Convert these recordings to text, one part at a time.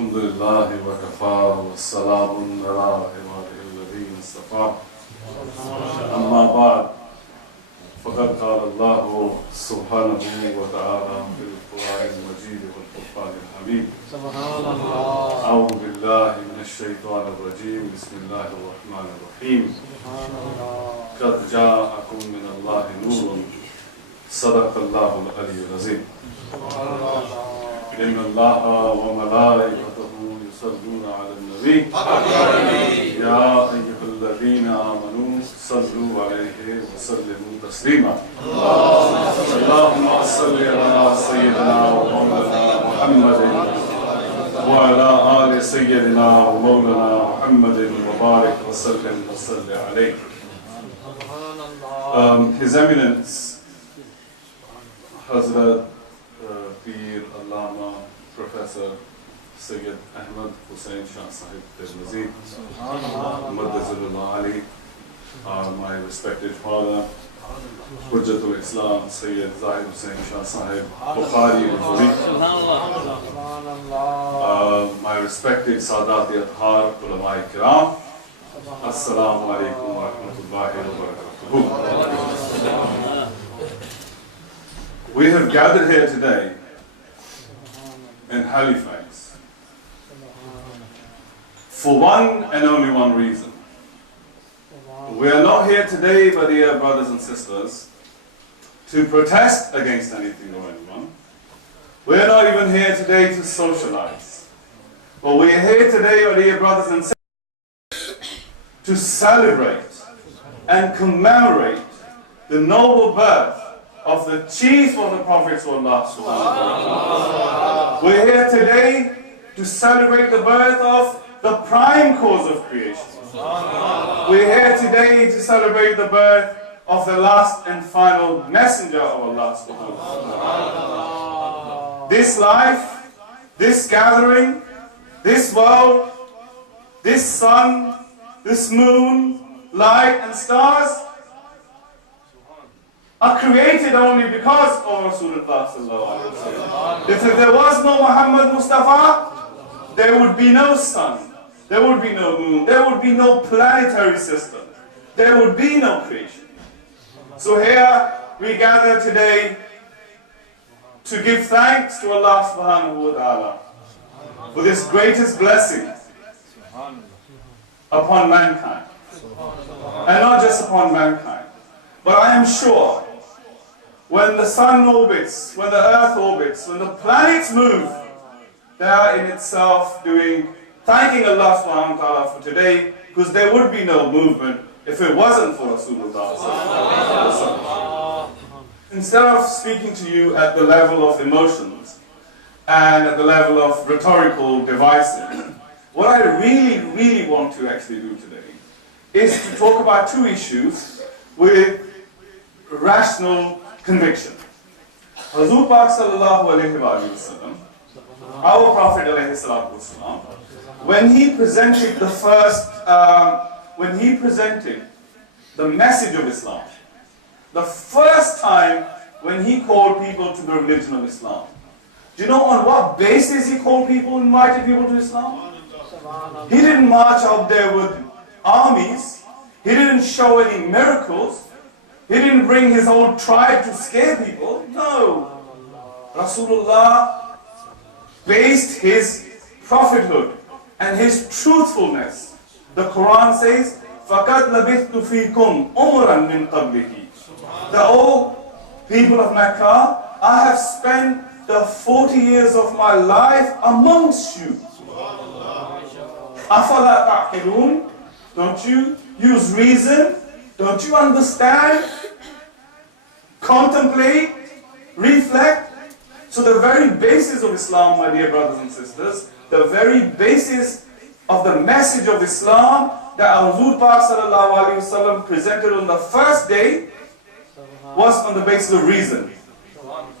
الحمد لله وكفى والسلام على عباده الذين اصطفى أما بعد فقد قال الله سبحانه وتعالى في القرآن المجيد والفرقان الحميد أعوذ بالله من الشيطان الرجيم بسم الله الرحمن الرحيم قد جاءكم من الله نور صدق الله العلي العظيم إن الله وملائكته يصلون على النبي يا أيها الذين آمنوا صلوا عليه وسلموا تسليما اللهم صل على سيدنا ومولانا محمد وعلى آل سيدنا ومولانا محمد وبارك وسلم عليه. His Eminence Hazrat Peer Allama Professor Syed Ahmad Hussain Shah Sahib Tirmizi, Muddazilullah Ali, my respected father, Hujjatul Islam Syed Zahid Hussain Shah Sahib Bukhari my respected Sadat Athar Ulama Kiram, Assalamu alaikum wa rahmatullahi wa barakatuh. We have gathered here today in Halifax for one and only one reason. We are not here today, but dear brothers and sisters, to protest against anything or anyone. We are not even here today to socialize. But we are here today, dear brothers and sisters, to celebrate and commemorate the noble birth of the chief of the prophets of Allah. We're here today to celebrate the birth of the prime cause of creation. We're here today to celebrate the birth of the last and final messenger of Allah. This life, this gathering, this world, this sun, this moon, light and stars are created only because of Rasulullah sallallahu alaihi wasallam. If there was no Muhammad Mustafa, there would be no sun, there would be no moon, there would be no planetary system, there would be no creation. So here we gather today to give thanks to Allah subhanahu wa ta'ala for this greatest blessing upon mankind. And not just upon mankind, but I am sure when the sun orbits, when the earth orbits, when the planets move, they are in itself thanking Allah subhanahu wa ta'ala for today, because there would be no movement if it wasn't for Rasulullah. Instead of speaking to you at the level of emotions and at the level of rhetorical devices, what I really want to actually do today is to talk about two issues with rational conviction. Hazur Pak sallallahu alayhi wa sallam, our Prophet alayhi salatu wasalam, when he presented the message of Islam, the first time when he called people to the religion of Islam, do you know on what basis he called people, invited people to Islam? He didn't march out there with armies, he didn't show any miracles, he didn't bring his whole tribe to scare people. No. Rasulullah based his prophethood and his truthfulness. The Quran says, فَقَدْ لَبِثْتُ فِيكُمْ أُمْرًا مِنْ قَبْلِهِ. The O people of Mecca, I have spent the 40 years of my life amongst you. أَفَلَا تَعْقِلُونَ. Don't you use reason? Don't you understand? Contemplate? Reflect? So the very basis of Islam, my dear brothers and sisters, the very basis of the message of Islam that Hazur Pak sallallahu alaihi wasallam presented on the first day was on the basis of reason.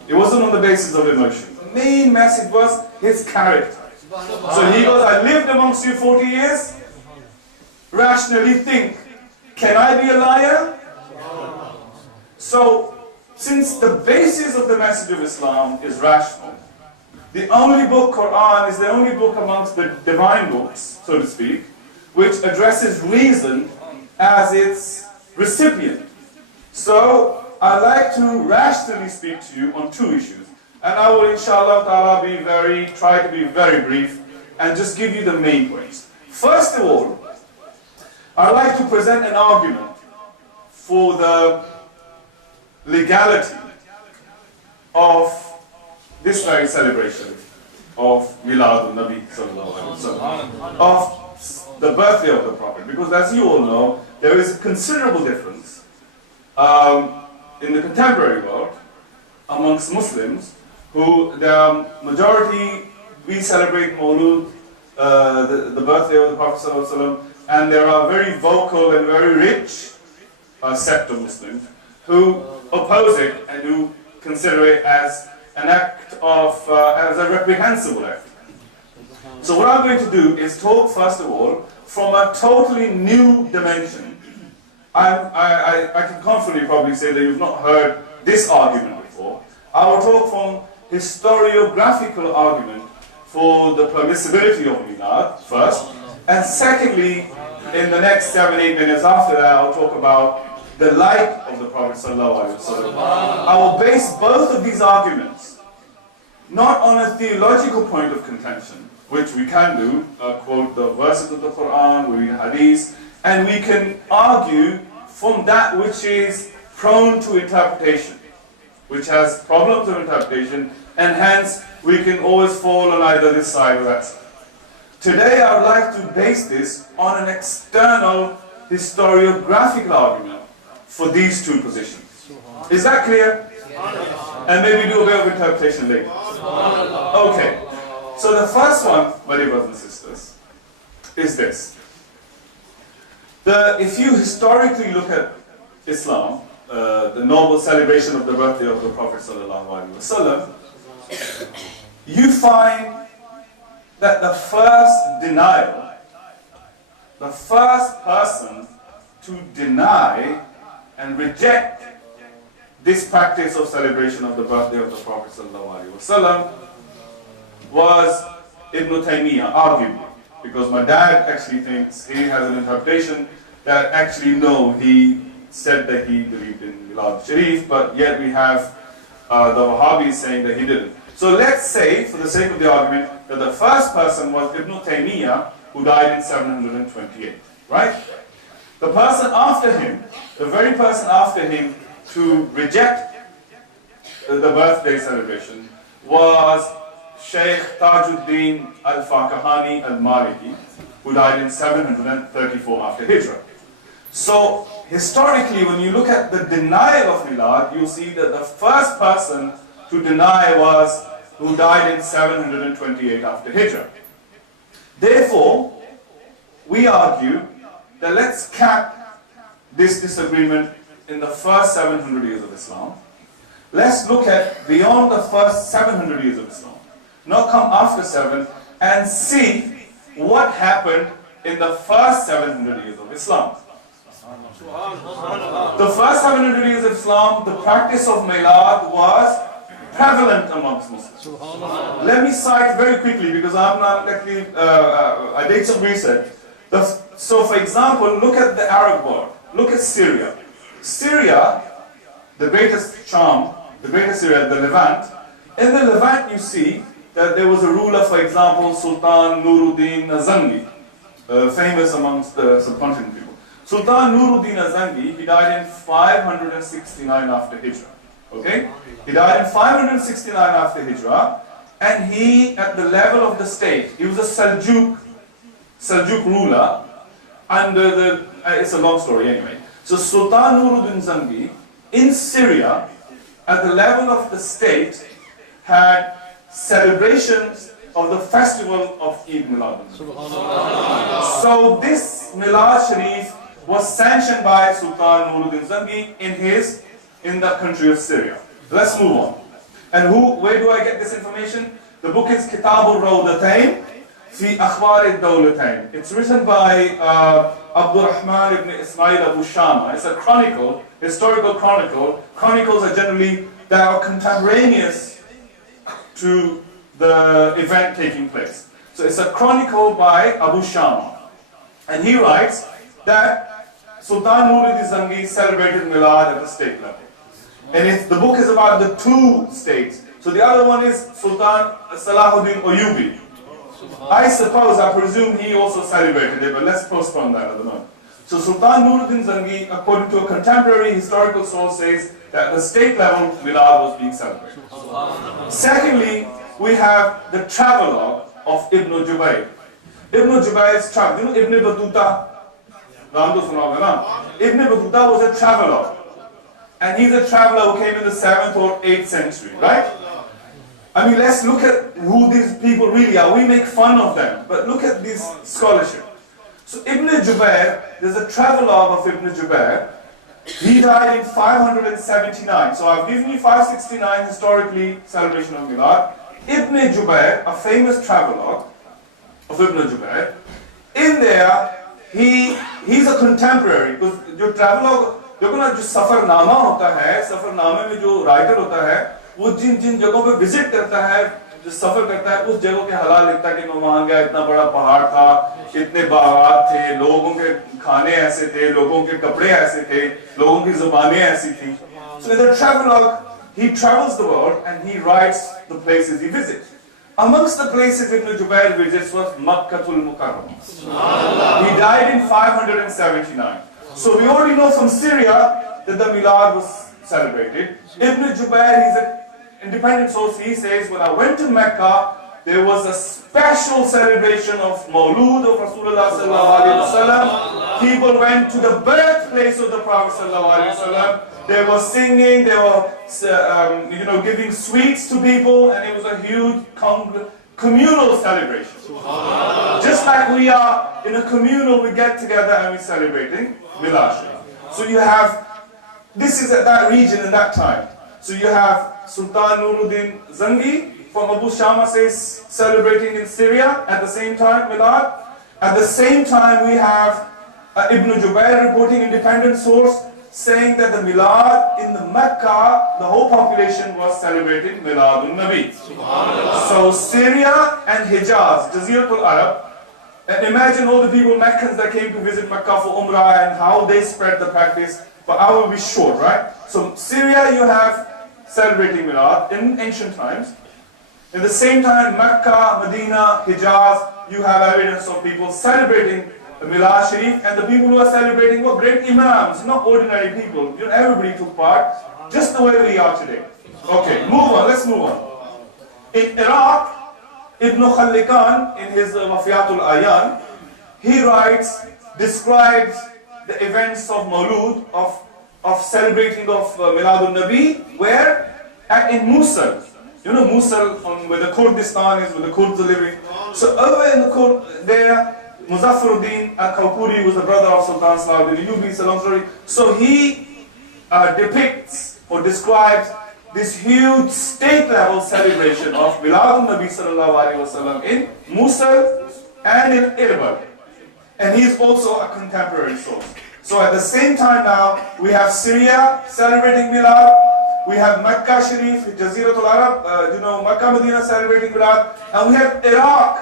It wasn't on the basis of emotion. The main message was his character. So he goes, I lived amongst you 40 years. Rationally think, can I be a liar? So, since the basis of the message of Islam is rational, The only book, Quran, is the only book amongst the divine books, so to speak, which addresses reason as its recipient. So, I'd like to rationally speak to you on two issues. And I will, inshallah ta'ala, try to be very brief and just give you the main points. First of all, I'd like to present an argument for the legality of this very celebration of Milad al-Nabi sallallahu alaihi wasallam, of the birthday of the Prophet. Because as you all know, there is a considerable difference in the contemporary world amongst Muslims, who the majority, we celebrate Mawlid, the birthday of the Prophet sallallahu alaihi wasallam, and there are very vocal and very rich sect of Muslims who oppose it and who consider it as an act of, as a reprehensible act. So what I'm going to do is talk first of all from a totally new dimension. I can confidently probably say that you've not heard this argument before. I will talk from historiographical argument for the permissibility of Milad first, and secondly, in the next 7-8 minutes after that, I'll talk about the life of the Prophet ﷺ. I will base both of these arguments not on a theological point of contention, which we can do, quote the verses of the Quran, we read hadith, and we can argue from that which is prone to interpretation, which has problems of interpretation, and hence we can always fall on either this side or that side. Today I would like to base this on an external historiographical argument for these two positions. Is that clear? And maybe do a bit of interpretation later. Okay. So the first one, my dear brothers and sisters, is this. If you historically look at Islam, the noble celebration of the birthday of the Prophet ﷺ, you find that the first denial, the first person to deny and reject this practice of celebration of the birthday of the Prophet ﷺ was Ibn Taymiyya, arguably. Because my dad actually thinks, he has an interpretation that actually no, he said that he believed in Milad Sharif, but yet we have the Wahhabis saying that he didn't. So let's say, for the sake of the argument, that the first person was Ibn Taymiyya, who died in 728, right? The person after him, the very person after him to reject the birthday celebration was Shaykh Tajuddin al-Fakahani al-Maliki, who died in 734 after Hijrah. So, historically, when you look at the denial of Milad, you see that the first person to deny was who died in 728 after Hijrah. Therefore, we argue that let's cap this disagreement in the first 700 years of Islam. Let's look at beyond the first 700 years of Islam. Now come after 7 and see what happened in the first 700 years of Islam. The first 700 years of Islam, the practice of Milad was prevalent amongst Muslims. Let me cite very quickly because I'm not actually, I did some research. So for example, look at the Arab world. Look at Syria. Syria, the greatest Sham, the greatest Syria, the Levant. In the Levant you see that there was a ruler, for example, Sultan Nuruddin Azangi, famous amongst the subcontinent people. Sultan Nuruddin Azangi, he died in 569 after Hijrah. Okay? He died in 569 after Hijrah, and he, at the level of the state, he was a Seljuk ruler, under the, it's a long story anyway. So Sultan Nuruddin Zangi, in Syria, at the level of the state, had celebrations of the festival of Eid Milad. So this Milad Sharif was sanctioned by Sultan Nuruddin Zangi in the country of Syria. Let's move on. And where do I get this information? The book is Kitab al-Rawdatain fi Akhbar al-Dawlatain. It's written by Abdurrahman ibn Ismail Abu Shama. It's a chronicle, historical chronicle. Chronicles are generally, they are contemporaneous to the event taking place. So it's a chronicle by Abu Shama. And he writes that Sultan Nuruddin Zangi celebrated Milad at the state level. And the book is about the two states. So the other one is Sultan Salahuddin Ayyubi. I presume he also celebrated it, but let's postpone that at the moment. So Sultan Nuruddin Zangi, according to a contemporary historical source, says that at the state level, Milad was being celebrated. Secondly, we have the travelogue of Ibn Jubayr. Ibn Jubayr's travel, you know Ibn Battuta? Ibn Battuta was a travelogue. And he's a traveler who came in the 7th or 8th century, right? I mean, let's look at who these people really are. We make fun of them, but look at this scholarship. So Ibn Jubayr, there's a travelogue of Ibn Jubayr. He died in 579. So I've given you 569 historically celebration of Milad. Ibn Jubayr, a famous travelogue of Ibn Jubayr. In there, he's a contemporary. Because your travelogue, देखो ना जो सफरनामा होता है, सफरनामे में जो writer होता है, वो जिन जिन जगहों पे विजिट करता है, जो सफर करता है, उस जगहों के हालात लिखता है कि मैं वहां गया, इतना बड़ा पहाड़ था, इतने बागात थे, लोगों के खाने ऐसे थे, लोगों के कपड़े ऐसे थे, लोगों की जुबानें ऐसी थी. So in the travelogue, he travels the world and he writes the places he visits. Amongst the places Ibn Jubayr visits was Makkatul Mukarramah. He died in 579. So we already know from Syria that the Milad was celebrated. Ibn Jubayr, he's an independent source, he says, when I went to Mecca, there was a special celebration of Mawlid of Rasulullah sallallahu alaihi wasallam. People went to the birthplace of the Prophet sallallahu alaihi wasallam. They were singing, they were giving sweets to people, and it was a huge communal celebration. Just like we are in a communal, we get together and we're celebrating Milad. So you have, this is at that region in that time. So you have Sultan Nuruddin Zangi from Abu Shama says celebrating in Syria at the same time Milad. At the same time we have Ibn Jubayr reporting independent source saying that the Milad in the Mecca, the whole population was celebrating Miladun Nabi. So Syria and Hijaz, Jaziratul Arab, and imagine all the people, Meccans that came to visit Mecca for Umrah and how they spread the practice, but I will be short, right? So Syria you have celebrating Milad in ancient times. At the same time, Mecca, Medina, Hijaz, you have evidence of people celebrating the Milad Sharif, and the people who are celebrating were great imams, not ordinary people. Everybody took part, just the way we are today. Okay, move on, let's move on. In Iraq, Ibn Khallikan, in his Wafiyatul Ayan, he writes, describes the events of Mawlud, of celebrating of Miladun Nabi, where? In Mosul. You know Mosul, where the Kurdistan is, where the Kurds are living. So over in the Kurd, there, Muzaffaruddin al-Kawkuri was the brother of Sultan Salahuddin Ayyubi, it's a long story. So he depicts or describes this huge state-level celebration of Miladun Nabi sallallahu alaihi wasallam in Mosul and in Irbil. And he's also a contemporary source. So at the same time now, we have Syria celebrating Milad, we have Mecca Sharif, Jaziratul Arab, Mecca Medina celebrating Milad, and we have Iraq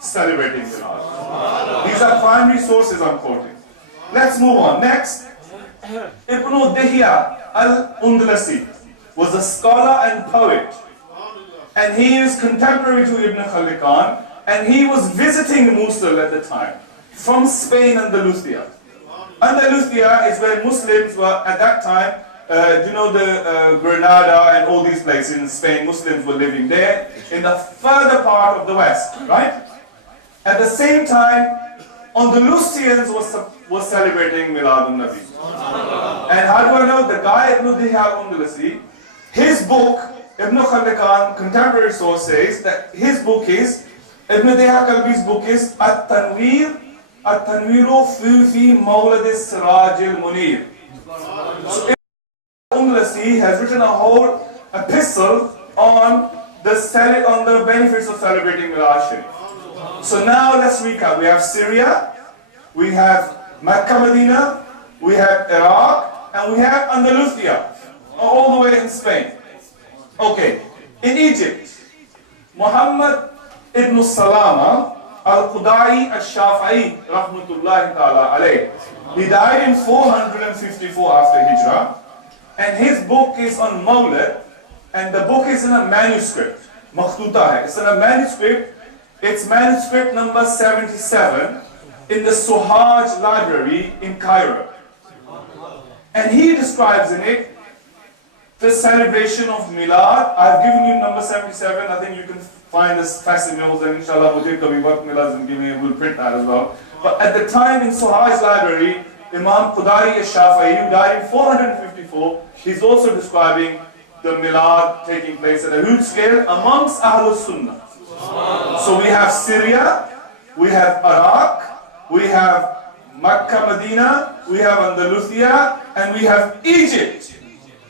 celebrating Milad. These are primary sources I'm quoting. Let's move on. Next, Ibn Dihya al-Undlasi was a scholar and poet, and he is contemporary to Ibn Khallikan, and he was visiting Mosul at the time from Spain, Andalusia. Andalusia is where Muslims were at that time. The Granada and all these places in Spain, Muslims were living there in the further part of the west, right? At the same time, Andalusians was celebrating Miladun Nabi. And how do I know? The guy Ibn Dihya al-Undlasi, his book, Ibn Khallikan, contemporary source says that his book is, Ibn Dihya al-Kalbi's book is At-Tanwiru fi Mawlid as-Siraj al-Munir. So Ibn Undlasi has written a whole epistle on the benefits of celebrating Milad Sharif. So now let's recap. We have Syria, we have Mecca Medina, we have Iraq, and we have Andalusia, all the way in Spain. Okay, in Egypt, Muhammad ibn Salama al-Qudai al-Shafi'i rahmatullahi ta'ala alayh. He died in 454 after Hijrah, and his book is on Mawlid, and the book is in a manuscript. Makhtuta hai. It's in a manuscript. It's manuscript number 77 in the Suhaj library in Cairo. And he describes in it the celebration of Milad. I've given you number 77. I think you can find this facsimile, and inshallah we'll print that as well. But at the time in Suhaj library, Imam Qudai al-Shafi'i, who died in 454, he's also describing the Milad taking place at a huge scale amongst Ahlul Sunnah. So we have Syria, we have Iraq, we have Makkah, Medina, we have Andalusia, and we have Egypt,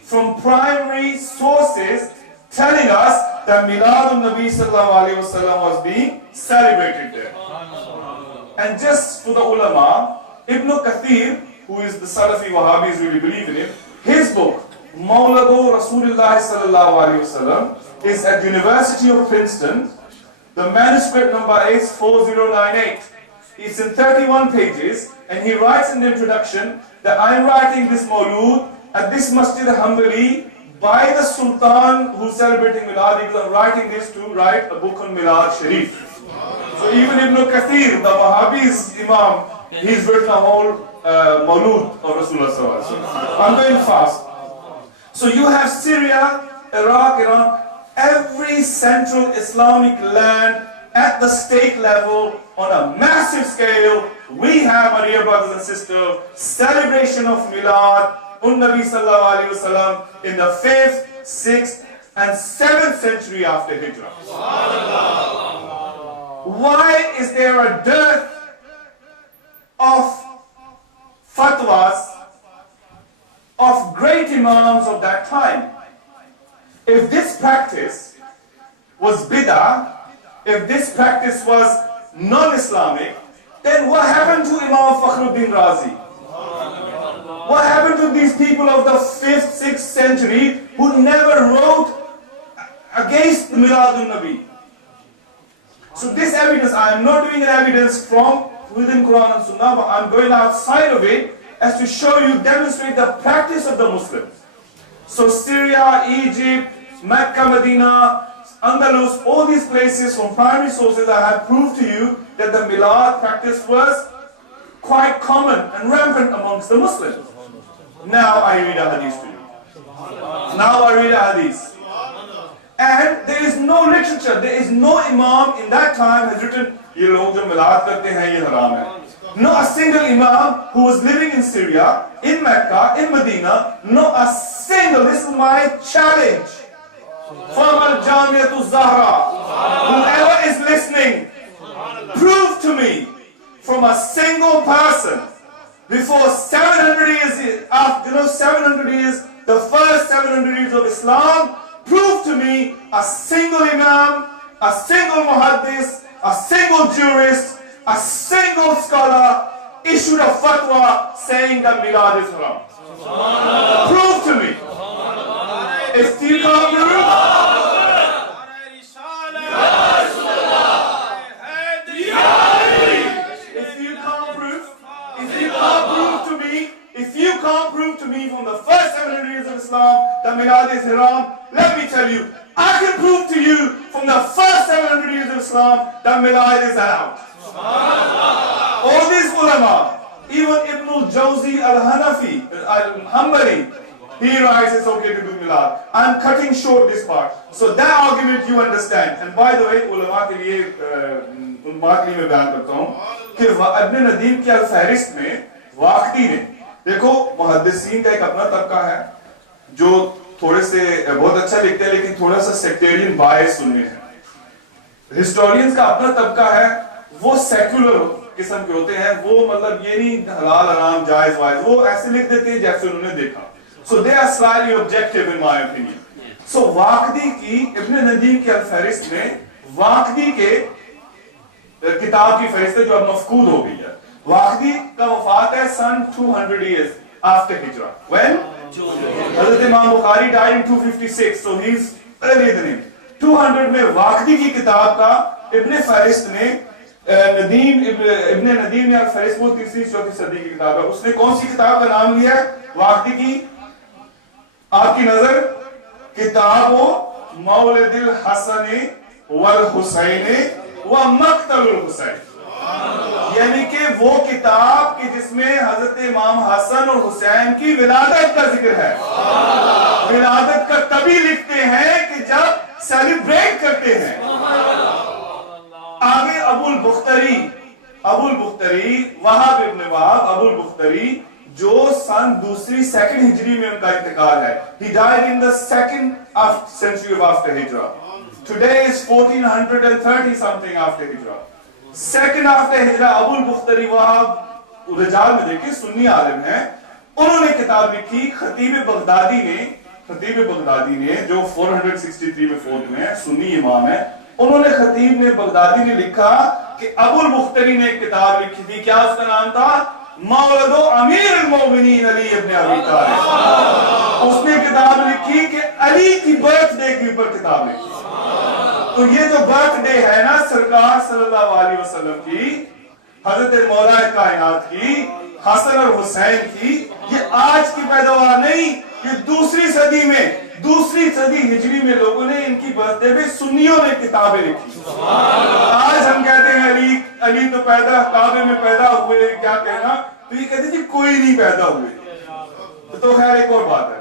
from primary sources telling us that Milad al-Nabi sallallahu alayhi wa sallam was being celebrated there. And just for the ulama, Ibn Kathir, who is the Salafi Wahhabis really believe in it, his book, Mawlid Rasulullah sallallahu alayhi wa sallam, is at University of Princeton. The manuscript number is 4098. It's in 31 pages, and he writes in the introduction that I am writing this Mawlud at this Masjid Hanbali by the Sultan who's celebrating Milad, because I'm writing this to write a book on Milad Sharif. So even Ibn Kathir, the Wahhabis Imam, he's written a whole Mawlud of Rasulullah sallallahu alaihi wasallam. I'm going fast. So you have Syria, Iraq, Iran, every central Islamic land at the state level on a massive scale. We have, my dear brothers and sisters, celebration of Milad un-Nabi sallallahu alayhi wa sallam in the 5th, 6th and 7th century after Hijrah. Why is there a dearth of fatwas of great imams of that time? If this practice was bid'ah, if this practice was non-Islamic, then what happened to Imam Fakhruddin Razi? What happened to these people of the 5th, 6th century who never wrote against the Milad al-Nabi? So this evidence, I am not doing an evidence from within Quran and Sunnah, but I am going outside of it as to show you, demonstrate the practice of the Muslims. So Syria, Egypt, Mecca, Medina, Andalus, all these places from primary sources, I have proved to you that the Milad practice was quite common and rampant amongst the Muslims. Now I read a hadith to you. And there is no literature, there is no imam in that time has written, ye log jo milad karte hain, ye haram hai. Not a single imam who was living in Syria, in Mecca, in Medina, not a single, this is my challenge. From Al-Jamiatul Zahra, whoever is listening, prove to me from a single person before 700 years, after 700 years, the first 700 years of Islam, prove to me a single imam, a single muhaddis, a single jurist, a single scholar issued a fatwa saying that Milad is haram. Prove to me. If you can't prove, if you can't prove to me from the first 700 years of Islam that Milad is haram, let me tell you, I can prove to you from the first 700 years of Islam that Milad is allowed. All these ulama, even Ibn al-Jawzi al-Hanafi, al-Hanbali, he writes it's okay to do Milad. I'm cutting short this part. So that argument you understand. And by the way, ulama ke liye, उन बात के लिए मैं बयान करता हूँ कि इब्न नदीम के अल-फहरिस्त में वाक़दी ने, देखो मुहद्दिसीन का एक अपना तबका है जो थोड़े से बहुत अच्छा लिखते हैं लेकिन थोड़ा सा सेक्टेरियन बायस उनमें है. हिस्टोरियंस का अपना तबका है, वो सेक्युलर किस्म के होते हैं, वो मतलब ये नहीं हलाल हराम जायज वायज, वो ऐसे लिख देते हैं जैसे उन्होंने देखा. So they are slightly objective in my opinion. So वाक़दी की इब्न नदीम के अल-फहरिस्त में वाक़दी के किताब की फहरिस्त जो अब मफकूद हो गई है. वाक़दी का वफात है सन 200 years after Hijrah. When? Hazrat Imam Bukhari died in 256, so he's earlier than him. 200 میں واقدی کی کتاب کا ابن فہرست نے ابن ندیم نے فہرست وہ 3ری-4 صدی کی کتاب ہے، اس نے کون سی کتاب کا نام لیا ہے واقدی کی؟ آپ کی نظر کتاب مولد الحسن والحسین ومقتل الحسین، یعنی کہ وہ کتاب کہ جس میں حضرت امام حسن اور حسین کی ولادت کا ذکر ہے. ولادت کا تبھی لکھتے ہیں کہ جب سیلیبریٹ کرتے ہیں. آگے ابو البختری وہاب ابن وہاب ابو البختری جو سن 2nd ہجری میں ان کا انتقال ہے. He died in the 2nd century of after Hijrah. Today is 1430 something after Hijrah. 2nd after Hijrah ابو البختری وہاب رجال میں دیکھیں سنی عالم ہیں. انہوں نے کتاب لکھی. خطیب بغدادی نے جو 463 میں فوت ہوئے ہیں، سنی امام ہیں. انہوں نے خطیب نے بغدادی نے لکھا کہ ابو البختری نے ایک کتاب لکھی تھی. کیا اس کا نام تھا؟ مولد امیر المومنین علی ابن ابی طالب. اس نے کتاب لکھی کہ علی کی برتھ ڈے کے اوپر کتاب لکھی. تو یہ جو برتھ ڈے ہے نا سرکار صلی اللہ علیہ وسلم کی، حضرت مولا کائنات کی، حسن اور حسین کی، یہ آج کی پیداوار نہیں، یہ 2ری صدی ہجری میں لوگوں نے ان کی برتھ ڈے میں سنیوں نے کتابیں لکھی. آج ہم کہتے ہیں علی تو کعبے میں پیدا ہوئے، کیا کہنا؟ تو یہ کہتے ہیں جی کوئی نہیں پیدا ہوئے. تو خیر ایک اور بات ہے.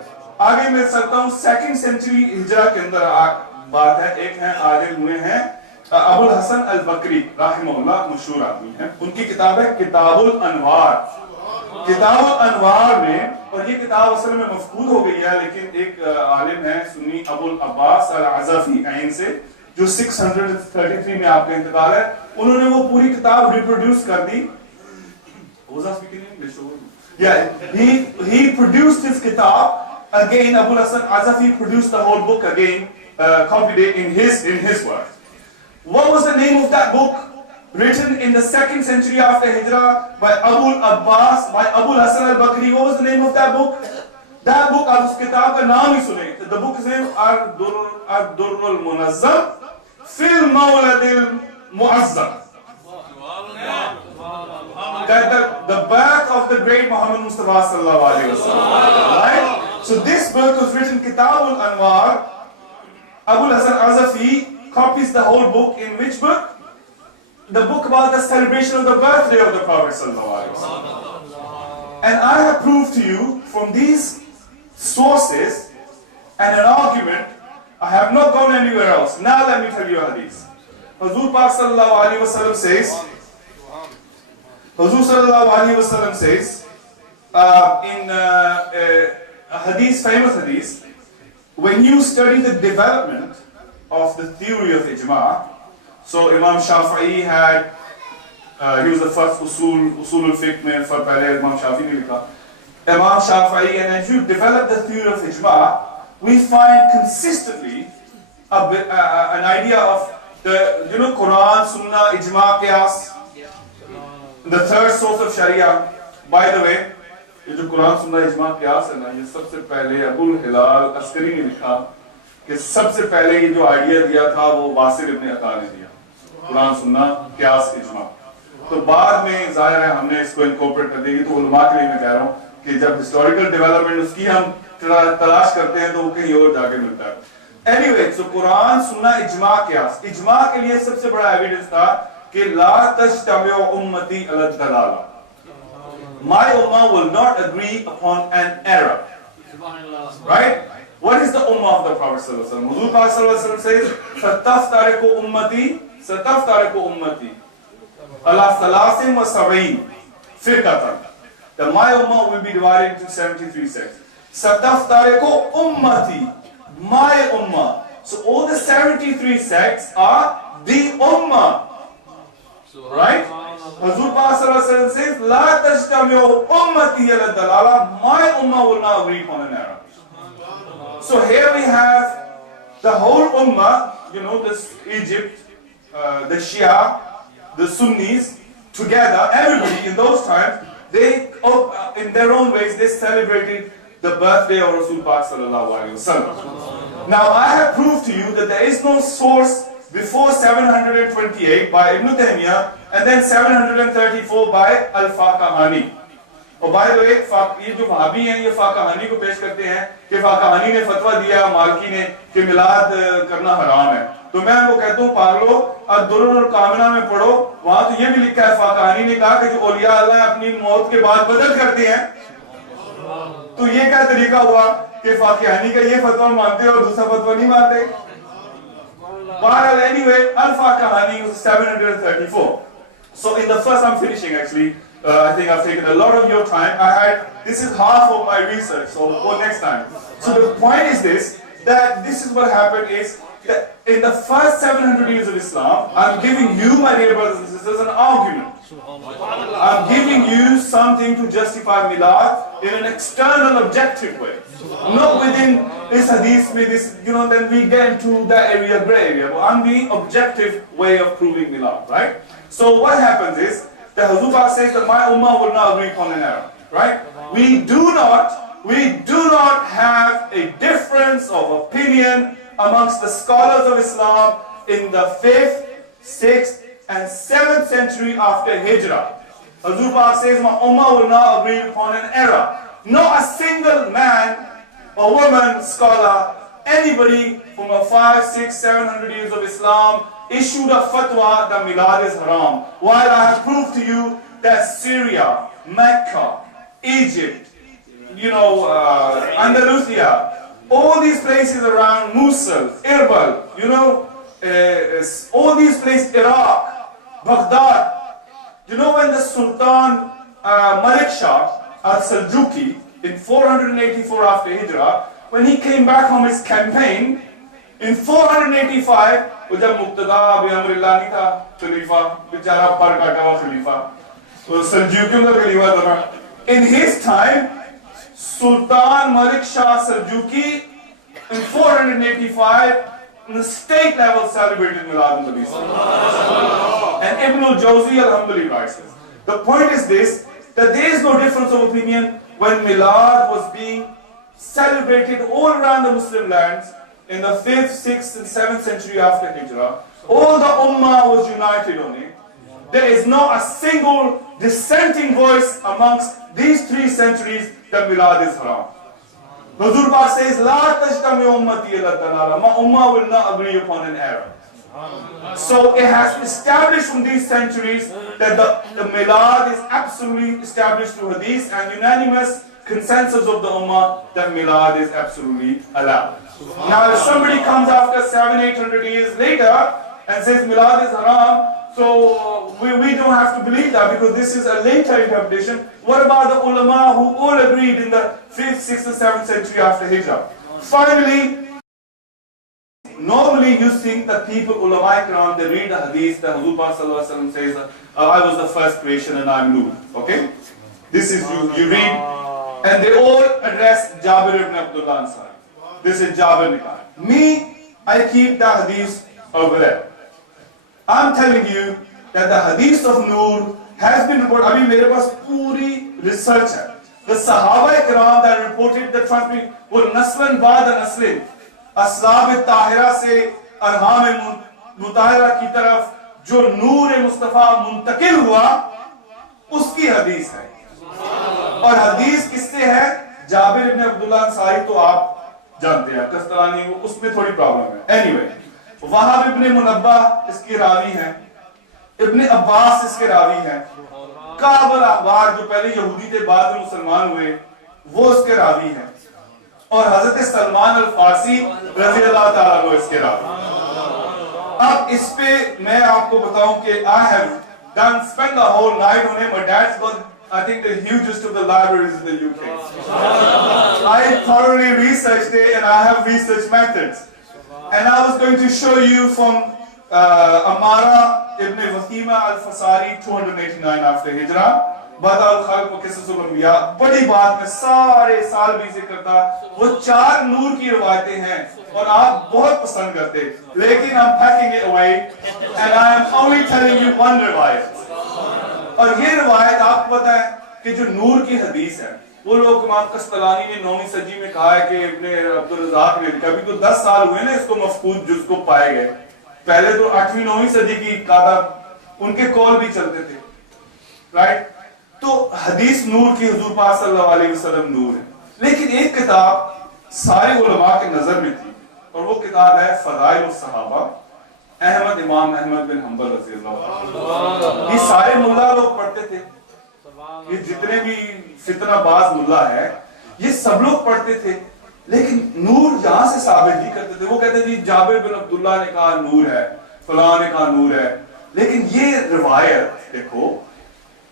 آگے میں چلتا ہوں 2nd سینچری ہجرہ کے اندر بات ہے. ایک ہے عالم ہوئے ہیں ابو الحسن البکری رحمہ اللہ، مشہور آدمی ہیں. ان کی کتاب ہے کتاب الانوار. کتاب الانوار میں، اور یہ کتاب اصل میں مفقود ہو گئی ہے، لیکن ایک عالم ہے سنی ابو العباس العزفی عین سے جو 633 میں آپ کا انتقال ہے، انہوں نے وہ پوری کتاب ریپروڈیوس کر دی. He produced his kitab again. Abu Hasan Azafi produced the whole book again, copied it in his work. What was the name of that book? Written in the 2nd century after Hijrah by Abu Abbas, by Abu Hasan al-Bakri. What was the name of that book? That book, آپ اس کتاب کا نام ہی سنیں. The book is named al Durr المنظم فی المولد المعظم. The birth of the great Muhammad Mustafa sallallahu alaihi wasallam. Right? So this book was written Kitab al-Anwar. Abu Hasan Azafi copies the whole book. In which book? The book about the celebration of the birthday of the Prophet sallallahu alaihi wasallam. And I have proved to you from these sources and an argument. I have not gone anywhere else. Now let me tell you a hadith. Hazur Pak sallallahu alaihi wasallam says, Hazur sallallahu alaihi wasallam says in a hadith, famous hadith, when you study the development of the theory of ijma', so Imam Shafi'i had, he was the first usul al-fiqh mein for pehle Imam Shafi'i ne likha. Imam Shafi'i, and as you develop the theory of ijma', we find consistently an idea of the, Quran, Sunnah, ijma', qiyas. The third source of Sharia. By the way, یہ جو قرآن سننا اجماع قیاس ہے نا، یہ سب سے پہلے ابو الہلال عسکری نے لکھا کہ سب سے پہلے یہ جو آئیڈیا دیا تھا وہ واصل ابن عطا نے دیا، قرآن سننا قیاس اجماع. تو بعد میں ظاہر ہے ہم نے اس کو انکورپریٹ کر دیا. تو علماء کے لیے میں کہہ رہا ہوں کہ جب ہسٹوریکل ڈیولپمنٹ اس کی ہم تلاش کرتے ہیں تو وہ کہیں اور جا کے ملتا ہے. اینیوے، سو قرآن سننا اجماع قیاس. اجماع کے لیے سب سے بڑا ایویڈنس تھا کہ لا تجتمع امتی علی الضلالہ. My ummah will not agree upon an error. Right? What is the ummah of the Prophet sallallahu alaihi wasallam? Huzur Pak sallallahu alaihi wasallam says, "Sataftariqu ummati ala thalathin wa sab'in firqatan." That my ummah will be divided into 73 sects. Sataftariqu ummati, my ummah. So all the 73 sects are the ummah. Right? Hazur Pak sallallahu alaihi wasallam says, "La tajtami'u ummati ala dalala." My ummah will not agree upon an error. So here we have the whole ummah, this Egypt, the Shia, the Sunnis, together, everybody in those times, they, in their own ways, they celebrated the birthday of Rasul Pak sallallahu alaihi wasallam. Now I have proved to you that there is no source before 728 by Ibn Taymiyya and then 734 by Al-Fakahani. और by the way, ये जो वहाबी हैं ये फाकहानी को पेश करते हैं कि फाकहानी ने फतवा दिया मालकी ने कि मिलाद करना हराम है, तो मैं उनको कहता हूँ पागलो, अब दुरूर और कामिना में पढ़ो, वहां तो ये भी लिखा है फाकहानी ने कहा कि जो औलिया अल्लाह अपनी मौत के बाद बदल करते हैं, तो ये क्या तरीका हुआ कि फाकहानी का ये फतवा मानते और दूसरा फतवा नहीं मानते? Anyway, Al-Fakahani was 734. So in the first, I'm finishing actually. I think I've taken a lot of your time. This is half of my research, so for next time. So the point is this, that this is what happened is that in the first 700 years of Islam, I'm giving you, my dear brothers and sisters, an argument. I'm giving you something to justify milad in an external, objective way. Not within this hadith, this, then we get into that area, gray area. But I'm the objective way of proving milad, right? So what happens is, the Hazur says that my ummah will not agree upon an error, right? We do not have a difference of opinion amongst the scholars of Islam in the 5th, 6th, and 7th century after Hijrah. Hazur says my ummah will not agree upon an error. Not a single man or woman, scholar, anybody from a 5, 6, 700 years of Islam issued a fatwa that milad is haram. While I have proved to you that Syria, Mecca, Egypt, Andalusia, all these places around Mosul, Erbil, all these places, Iraq, Baghdad. When the Sultan Malik Shah al-Seljuki in 484 after Hijrah, when he came back from his campaign, in 485, जब मुक्तदा बिअमरिल्लाह नहीं था खलीफा, बेचारा पर काटा हुआ खलीफा, तो सल्जूकियों का खलीफा था ना. In his time, Sultan Malik Shah Seljuki in 485, in the state level, celebrated Milad al-Nabi. And Ibn al-Jawzi al-Hambali writes this. The point is this, that there is no difference of opinion when Milad was being celebrated all around the Muslim lands in the 5th, 6th, and 7th century after Hijrah. All the Ummah was united on it. There is not a single dissenting voice amongst these 3 centuries that Milad is haram. Hazur Pak says, La tajtami ummati ila dalala. My Ummah will not agree upon an error. So it has established from these centuries that the Milad is absolutely established through Hadith and unanimous consensus of the Ummah that Milad is absolutely allowed. Now if somebody comes after 700-800 years later and says Milad is haram, so we don't have to believe that because this is a later interpretation. What about the ulama who all agreed in the 5th, 6th and 7th century after Hijrah? Finally, normally you think that people, ulama ikram, they read the hadith that Hazur Pak says, I was the first creation and I'm Nur. Okay? This is you read, and they all address Jabir ibn Abdullah Ansari. This is Jabir Nikah. Me, I keep the hadith over there. I'm telling you that the hadith of Nur has been reported. Abhi mere paas puri research hai. The Sahaba ikram that reported the transmission were naslan ba'da naslin. Aslab tahira se arham mutahira ki taraf jo Noor Mustafa muntakil hua, uski hadith hai. और हदीस किससे है? जाबिर इब्न अब्दुल्लाह अंसारी तो आप जानते हैं, कस्तलानी वो उसमें थोड़ी प्रॉब्लम है. एनीवे, वहाब इब्न मुनब्बा इसके रावी हैं, इब्न अब्बास इसके रावी हैं, काब अल-अहबार जो पहले यहूदी थे बाद में मुसलमान हुए वो इसके रावी हैं, और हजरत सलमान अल-फारसी रज़ी अल्लाह ताला अन्हु इसके रावी. अब इस पे मैं आपको बताऊं कि I have spent the whole night on it. My dad's got I think the hugest of the libraries in the UK. I thoroughly researched it and I have research methods. And I was going to show you from Amara ibn Fatima al-Fasari 289 after Hijrah. Bada al-Khalq wa Qisas al-Anbiya. बड़ी बात मैं सारे साल भी जिक्र करता, वो 4 नूर की रिवायतें हैं और आप बहुत पसंद करते, लेकिन I'm packing it away and I am only telling you one रिवायत. और ये रिवायत आपको पता है कि जो नूर की हदीस है وہ لوگ امام قسطلانی نے 9ویں صدی میں کہا ہے کہ ابن عبدالرزاق نے لکھا، ابھی تو 10 سال ہوئے نا اس کو مفقود جز کو پائے گئے، پہلے تو 8ویں 9ویں صدی کی کتاب ان کے قول بھی چلتے تھے، رائٹ؟ تو حدیث نور کی، حضور پاک صلی اللہ علیہ وسلم نور ہے، لیکن ایک کتاب سارے علماء کے نظر میں تھی اور وہ کتاب ہے فضائل الصحابہ، امام احمد بن حنبل رضی اللہ عنہ۔ یہ سارے ملا لوگ پڑھتے تھے، یہ جتنے بھی فتنہ باز ملا ہے یہ سب لوگ پڑھتے تھے، لیکن نور یہاں سے ثابت نہیں کرتے تھے۔ وہ کہتے تھے جابر بن عبداللہ نے کہا نور ہے، فلاں نے کہا نور ہے، لیکن یہ روایت دیکھو،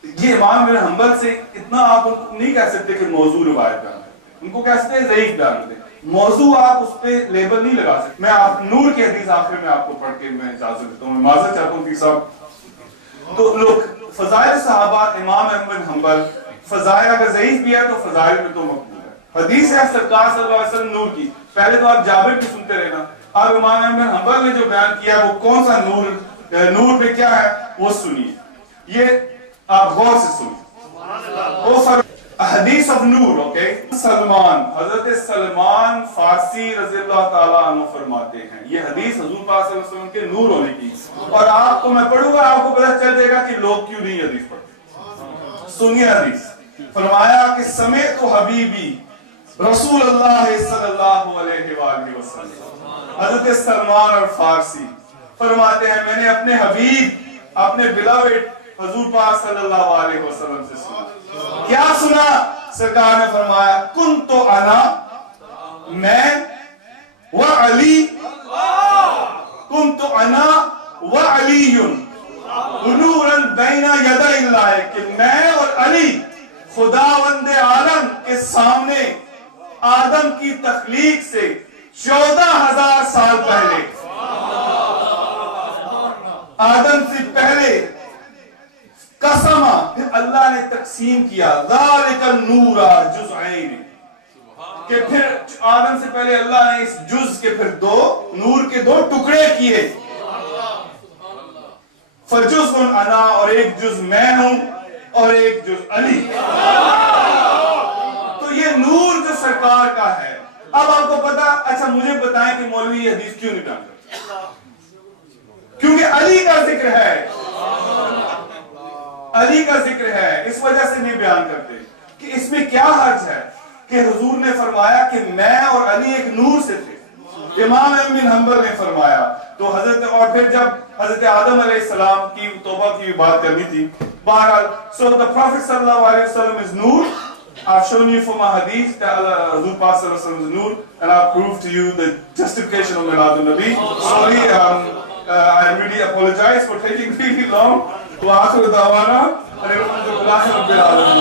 یہ امام بن حنبل سے اتنا آپ نہیں کہہ سکتے کہ موضوع روایت بیان کرتے، ان کو کہہ سکتے ہیں ضعیف بیان کرتے، موضوع آپ اس پہ لیبل نہیں لگا سکتے۔ میں آپ نور کی حدیث آخر میں آپ کو پڑھ کے میں اجازت دیتا ہوں، میں معذرت چاہتا ہوں پیر صاحب۔ تو لوگ فضائل صحابہ امام احمد بن حنبل، فضائل اگر ضعیف بھی ہے تو فضائل میں تو مقبول ہے، حدیث ہے سرکار صلی اللہ علیہ وسلم نور کی، پہلے تو آپ جابر کی سنتے رہنا، اب امام احمد بن حنبل نے جو بیان کیا وہ کون سا نور پہ کیا ہے وہ سنیے، یہ آپ غور سے سنیے۔ حدیث آف نور، اوکے، سلمان، حضرت سلمان فارسی رضی اللہ تعالیٰ عنہ فرماتے ہیں، یہ حدیث حضور پاک صلی اللہ علیہ وسلم کے نور ہونے کی، اور آپ کو میں پڑھوں گا، آپ کو پتہ چل جائے گا کہ لوگ کیوں نہیں حدیث پڑھتے۔ سنیے حدیث، فرمایا کہ سمعت حبیبی رسول اللہ صلی اللہ علیہ وآلہ وسلم، حضرت سلمان اور فارسی فرماتے ہیں میں نے اپنے حبیب، اپنے بلاوڈ حضور پاک صلی اللہ علیہ وسلم سے سنا۔ کیا سنا؟ سرکار نے فرمایا کنت انا، میں، وعلی، کنت انا وعلی نورا بین یدی اللہ، کہ میں اور علی خداوند عالم کے سامنے آدم کی تخلیق سے 14,000 سال پہلے، آدم سے پہلے قسمہ، پھر اللہ نے تقسیم کیا ذالک النور جزئین، کہ پھر آدم سے پہلے اللہ نے اس جز کے پھر نور کے 2 ٹکڑے کیے، فجزء انا، اور ایک جز میں ہوں اور ایک جز علی۔ تو یہ نور جو سرکار کا ہے، اب آپ کو پتا، اچھا مجھے بتائیں کہ مولوی یہ حدیث کیوں نہیں بیان کرتے؟ کیونکہ علی کا ذکر ہے، علی کا ذکر ہے، اس وجہ سے نہیں بیان کرتے کہ اس میں کیا حرج ہے کہ حضور نے فرمایا کہ میں اور علی ایک نور سے تھے، امام احمد بن حنبل نے فرمایا، تو حضرت، اور پھر جب حضرت آدم علیہ السلام کی توبہ کی بات کرنی تھی، بہرحال so the Prophet صلی اللہ علیہ وسلم is Noor. I've shown you from my hadith that حضور پاک صلی اللہ علیہ وسلم is Noor, and I've proved to you the justification of Milad al-Nabi. Sorry, I really apologize for taking really long. وآخر دعوانا الحمد للہ رب العالمین۔